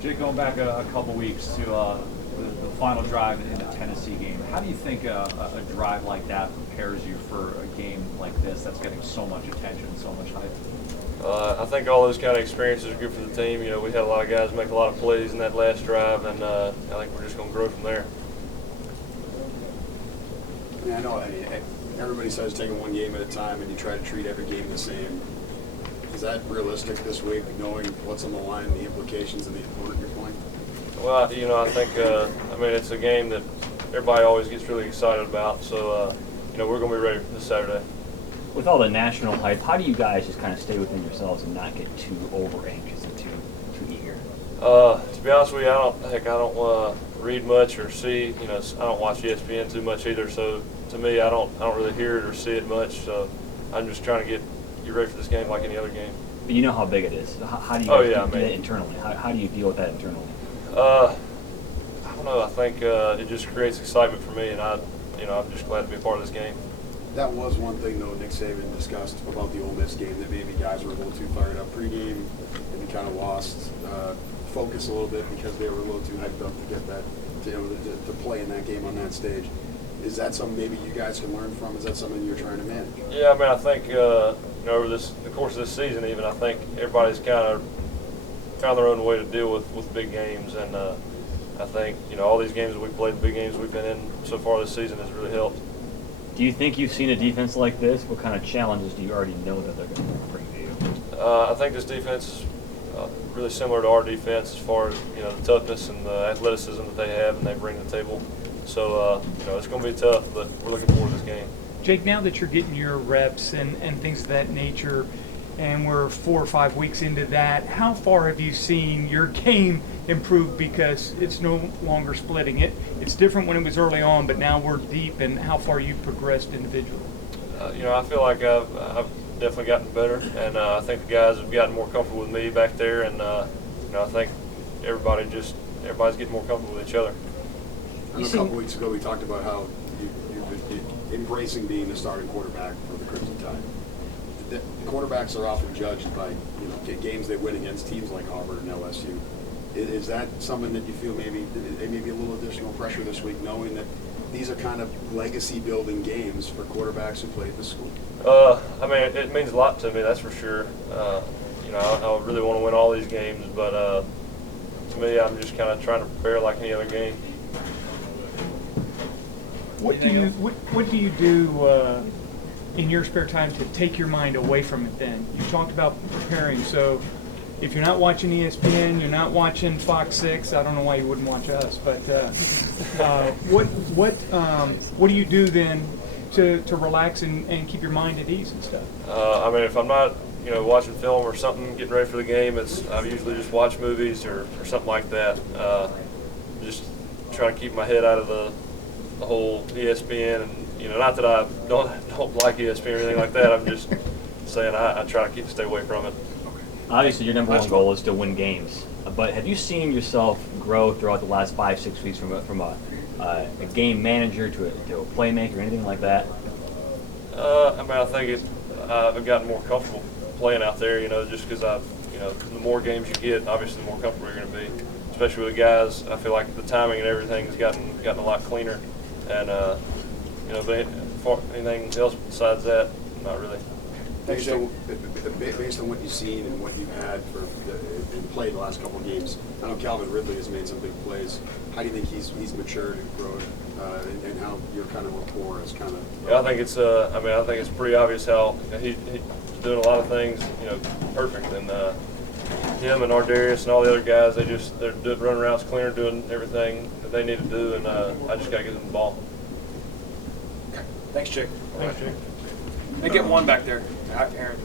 Jake, going back a couple weeks to the final drive in the Tennessee game, how do you think a drive like that prepares you for a game like this that's getting so much attention, so much hype? I think all those kind of experiences are good for the team. You know, we had a lot of guys make a lot of plays in that last drive, and I think we're just going to grow from there. Yeah, I know. Everybody says taking one game at a time, and you try to treat every game the same. Is that realistic this week, knowing what's on the line, the implications, and the opponent you're playing? Well, you know, I think it's a game that everybody always gets really excited about. So, you know, we're going to be ready this Saturday. With all the national hype, how do you guys just kind of stay within yourselves and not get too over anxious and too eager? To be honest with you, I don't read much or see. You know, I don't watch ESPN too much either. So to me, I don't really hear it or see it much. So I'm just trying to get ready for this game like any other game. But you know how big it is. How do you guys do it internally? How do you deal with that internally? I don't know. I think it just creates excitement for me, and I'm just glad to be a part of this game. That was one thing, though, Nick Saban discussed about the Ole Miss game, that maybe guys were a little too fired up pregame and kind of lost focus a little bit because they were a little too hyped up to get that, to play in that game on that stage. Is that something maybe you guys can learn from? Is that something you're trying to manage? Yeah, I mean, I think over the course of this season, even I think everybody's kind of found their own way to deal with big games, and I think all these games that we played, the big games we've been in so far this season, has really helped. Do you think you've seen a defense like this? What kind of challenges do you already know that they're going to bring to you? I think this defense is really similar to our defense as far as the toughness and the athleticism that they have and they bring to the table. So it's going to be tough, but we're looking forward to this game. Jake, now that you're getting your reps and things of that nature, and we're 4 or 5 weeks into that, how far have you seen your game improve? Because it's no longer splitting it. It's different when it was early on, but now we're deep, and how far you've progressed individually. I feel like I've definitely gotten better, and I think the guys have gotten more comfortable with me back there, and I think everybody's getting more comfortable with each other. I know a couple weeks ago we talked about how you're embracing being the starting quarterback for the Crimson Tide. The quarterbacks are often judged by games they win against teams like Auburn and LSU. Is that something that you feel maybe a little additional pressure this week, knowing that these are kind of legacy-building games for quarterbacks who play at the school? I mean, it means a lot to me, that's for sure. I really want to win all these games, but to me, I'm just kind of trying to prepare like any other game. What do you do in your spare time to take your mind away from it then? You talked about preparing, so if you're not watching ESPN, you're not watching Fox 6, I don't know why you wouldn't watch us, but what do you do then to relax and keep your mind at ease and stuff? I mean, if I'm not watching film or something, getting ready for the game, I usually just watch movies or something like that. Just trying to keep my head out of the whole ESPN, and not that I don't like ESPN or anything like that. I'm just saying I try to stay away from it. Obviously, your number one goal is to win games. But have you seen yourself grow throughout the last 5-6 weeks from a game manager to a playmaker or anything like that? I mean, I think I've gotten more comfortable playing out there. Just because the more games you get, obviously, the more comfortable you're going to be. Especially with the guys, I feel like the timing and everything has gotten a lot cleaner. And but anything else besides that, not really. Based on what you've seen and what you've had and played the last couple of games, I know Calvin Ridley has made some big plays. How do you think he's matured and grown, and how your kind of rapport is kind of? Yeah, I think it's pretty obvious how he's doing a lot of things, perfect, and him and Ardarius and all the other guys, they're running routes cleaner, doing everything that they need to do, and I just got to get them the ball. Okay. Thanks, Jake. Thanks, Jake. They get one back there. Aaron.